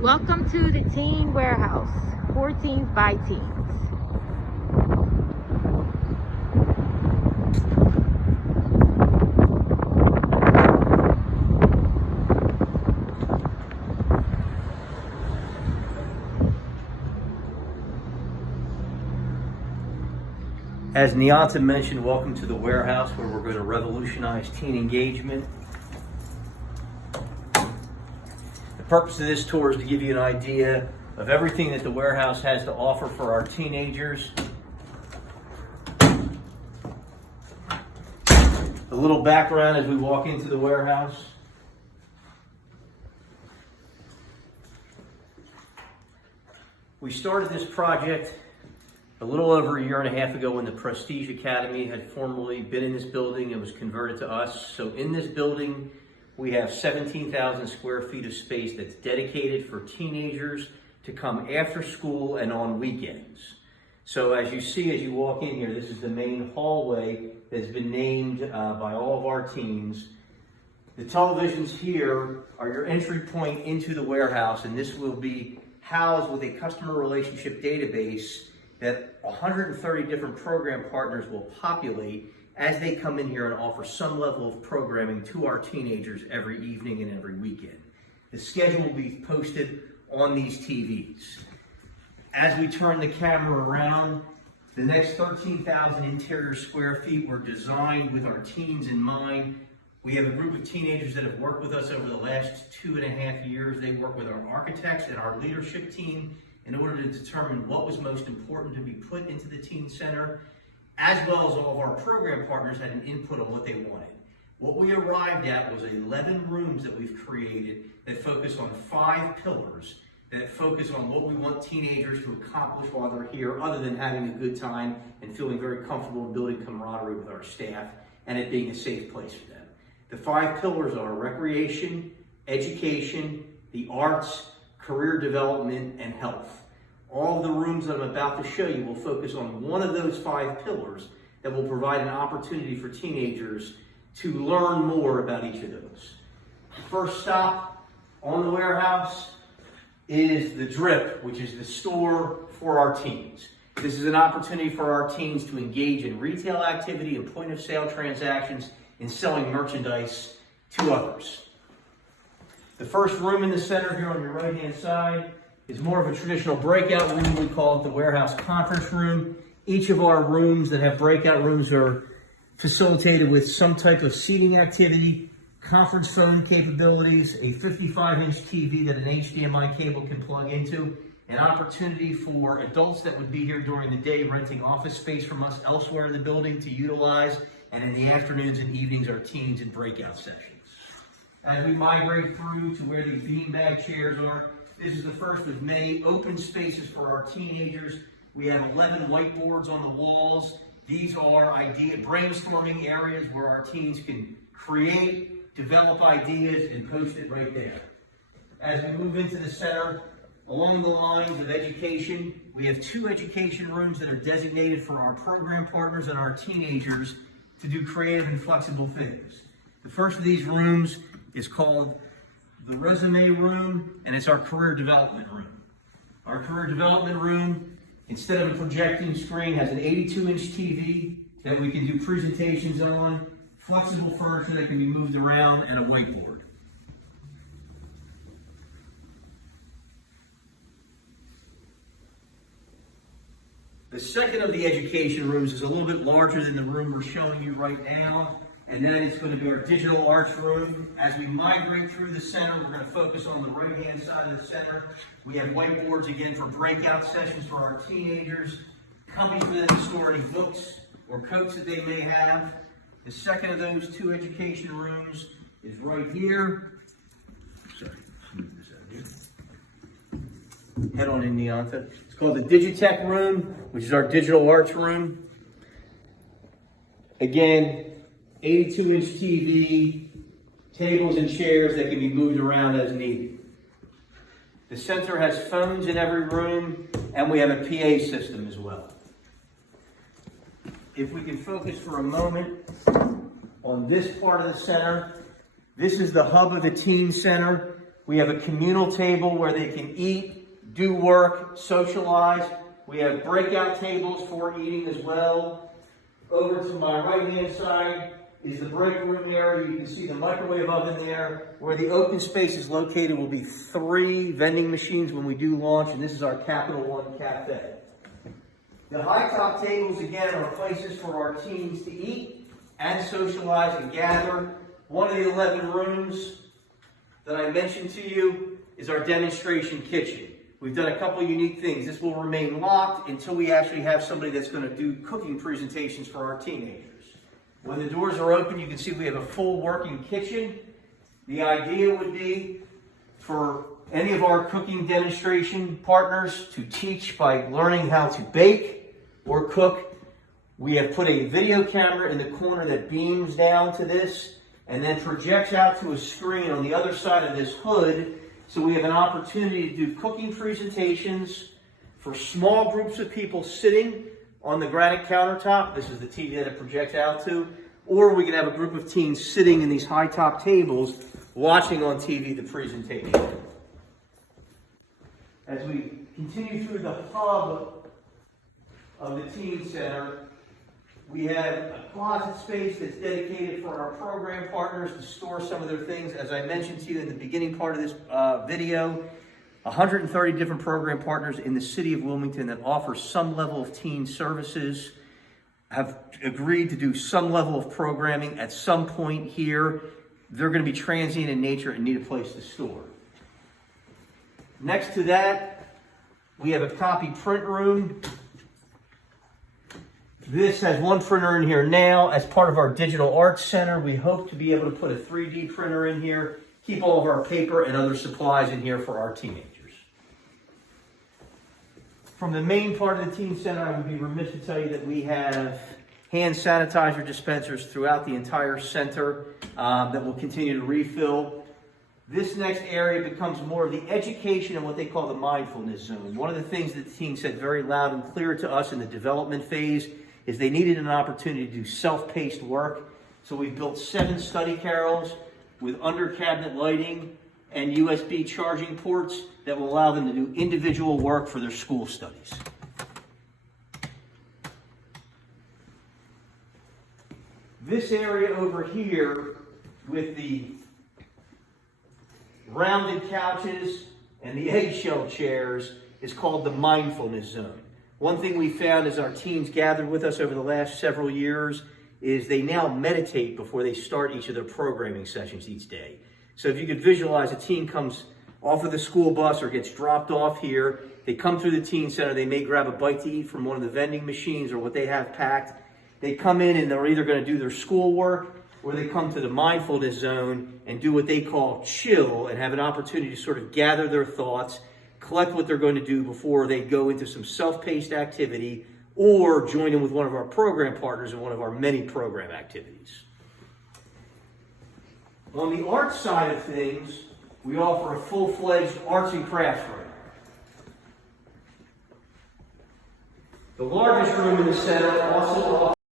Welcome to the Teen Warehouse, for teens by teens. As Nianta mentioned, welcome to the warehouse where we're going to revolutionize teen engagement. The purpose of this tour is to give you an idea of everything that the warehouse has to offer for our teenagers. A little background as we walk into the warehouse. We started this project a little over a year and a half ago when the Prestige Academy had formerly been in this building and was converted to us. So in this building, we have 17,000 square feet of space that's dedicated for teenagers to come after school and on weekends. So as you see, as you walk in here, this is the main hallway that's been named by all of our teens. The televisions here are your entry point into the warehouse, and this will be housed with a customer relationship database that 130 different program partners will populate as they come in here and offer some level of programming to our teenagers every evening and every weekend. The schedule will be posted on these TVs. As we turn the camera around, the next 13,000 interior square feet were designed with our teens in mind. We have a group of teenagers that have worked with us over the last 2.5 years. They work with our architects and our leadership team in order to determine what was most important to be put into the teen center, as well as all of our program partners had an input on what they wanted. What we arrived at was 11 rooms that we've created that focus on 5 pillars that focus on what we want teenagers to accomplish while they're here, other than having a good time and feeling very comfortable and building camaraderie with our staff and it being a safe place for them. The 5 pillars are recreation, education, the arts, career development, and health. All of the rooms that I'm about to show you will focus on one of those 5 pillars that will provide an opportunity for teenagers to learn more about each of those. First stop on the warehouse is the Drip, which is the store for our teens. This is an opportunity for our teens to engage in retail activity and point of sale transactions in selling merchandise to others. The first room in the center here on your right hand side is more of a traditional breakout room. We call it the warehouse conference room. Each of our rooms that have breakout rooms are facilitated with some type of seating activity, conference phone capabilities, a 55-inch TV that an HDMI cable can plug into, an opportunity for adults that would be here during the day renting office space from us elsewhere in the building to utilize, and in the afternoons and evenings our teens in breakout sessions. As we migrate through to where the beanbag chairs are, this is the first of many open spaces for our teenagers. We have 11 whiteboards on the walls. These are brainstorming areas where our teens can create, develop ideas, and post it right there. As we move into the center, along the lines of education, we have 2 education rooms that are designated for our program partners and our teenagers to do creative and flexible things. The first of these rooms is called the resume room, and it's our career development room. Our career development room, instead of a projecting screen, has an 82-inch TV that we can do presentations on, flexible furniture that can be moved around, and a whiteboard. The second of the education rooms is a little bit larger than the room we're showing you right now. And then it's going to be our digital arts room. As we migrate through the center, we're going to focus on the right-hand side of the center. We have whiteboards again for breakout sessions for our teenagers, companies for them to store any books or coats that they may have. The second of those 2 education rooms is right here. Sorry, move this out here. Head on in, Nianta. It's called the Digitech room, which is our digital arts room. Again, 82-inch TV, tables and chairs that can be moved around as needed. The center has phones in every room, and we have a PA system as well. If we can focus for a moment on this part of the center, this is the hub of the teen center. We have a communal table where they can eat, do work, socialize. We have breakout tables for eating as well. Over to my right-hand side is the break room area. You can see the microwave oven there. Where the open space is located will be 3 vending machines when we do launch, and this is our Capital One Cafe. The high top tables, again, are places for our teens to eat and socialize and gather. One of the 11 rooms that I mentioned to you is our demonstration kitchen. We've done a couple unique things. This will remain locked until we actually have somebody that's going to do cooking presentations for our teenagers. When the doors are open, you can see we have a full working kitchen. The idea would be for any of our cooking demonstration partners to teach by learning how to bake or cook. We have put a video camera in the corner that beams down to this and then projects out to a screen on the other side of this hood. So we have an opportunity to do cooking presentations for small groups of people sitting on the granite countertop. This is the TV that it projects out to. Or we can have a group of teens sitting in these high top tables watching on TV the presentation. As we continue through the hub of the teen center, we have a closet space that's dedicated for our program partners to store some of their things. As I mentioned to you in the beginning part of this video, 130 different program partners in the city of Wilmington that offer some level of teen services have agreed to do some level of programming at some point here. They're going to be transient in nature and need a place to store. Next to that, we have a copy print room. This has one printer in here now. As part of our digital arts center, we hope to be able to put a 3D printer in here, keep all of our paper and other supplies in here for our teenagers. From the main part of the teen center, I would be remiss to tell you that we have hand sanitizer dispensers throughout the entire center that will continue to refill. This next area becomes more of the education and what they call the mindfulness zone. One of the things that the team said very loud and clear to us in the development phase is they needed an opportunity to do self-paced work. So we've built 7 study carrels with under-cabinet lighting and USB charging ports that will allow them to do individual work for their school studies. This area over here with the rounded couches and the eggshell chairs is called the mindfulness zone. One thing we found as our teens gathered with us over the last several years is they now meditate before they start each of their programming sessions each day. So if you could visualize, a teen comes off of the school bus or gets dropped off here, they come through the teen center, they may grab a bite to eat from one of the vending machines or what they have packed. They come in and they're either going to do their schoolwork or they come to the mindfulness zone and do what they call chill and have an opportunity to sort of gather their thoughts, collect what they're going to do before they go into some self-paced activity or join in with one of our program partners in one of our many program activities. On the arts side of things, we offer a full-fledged arts and crafts room. The largest room in the center also offers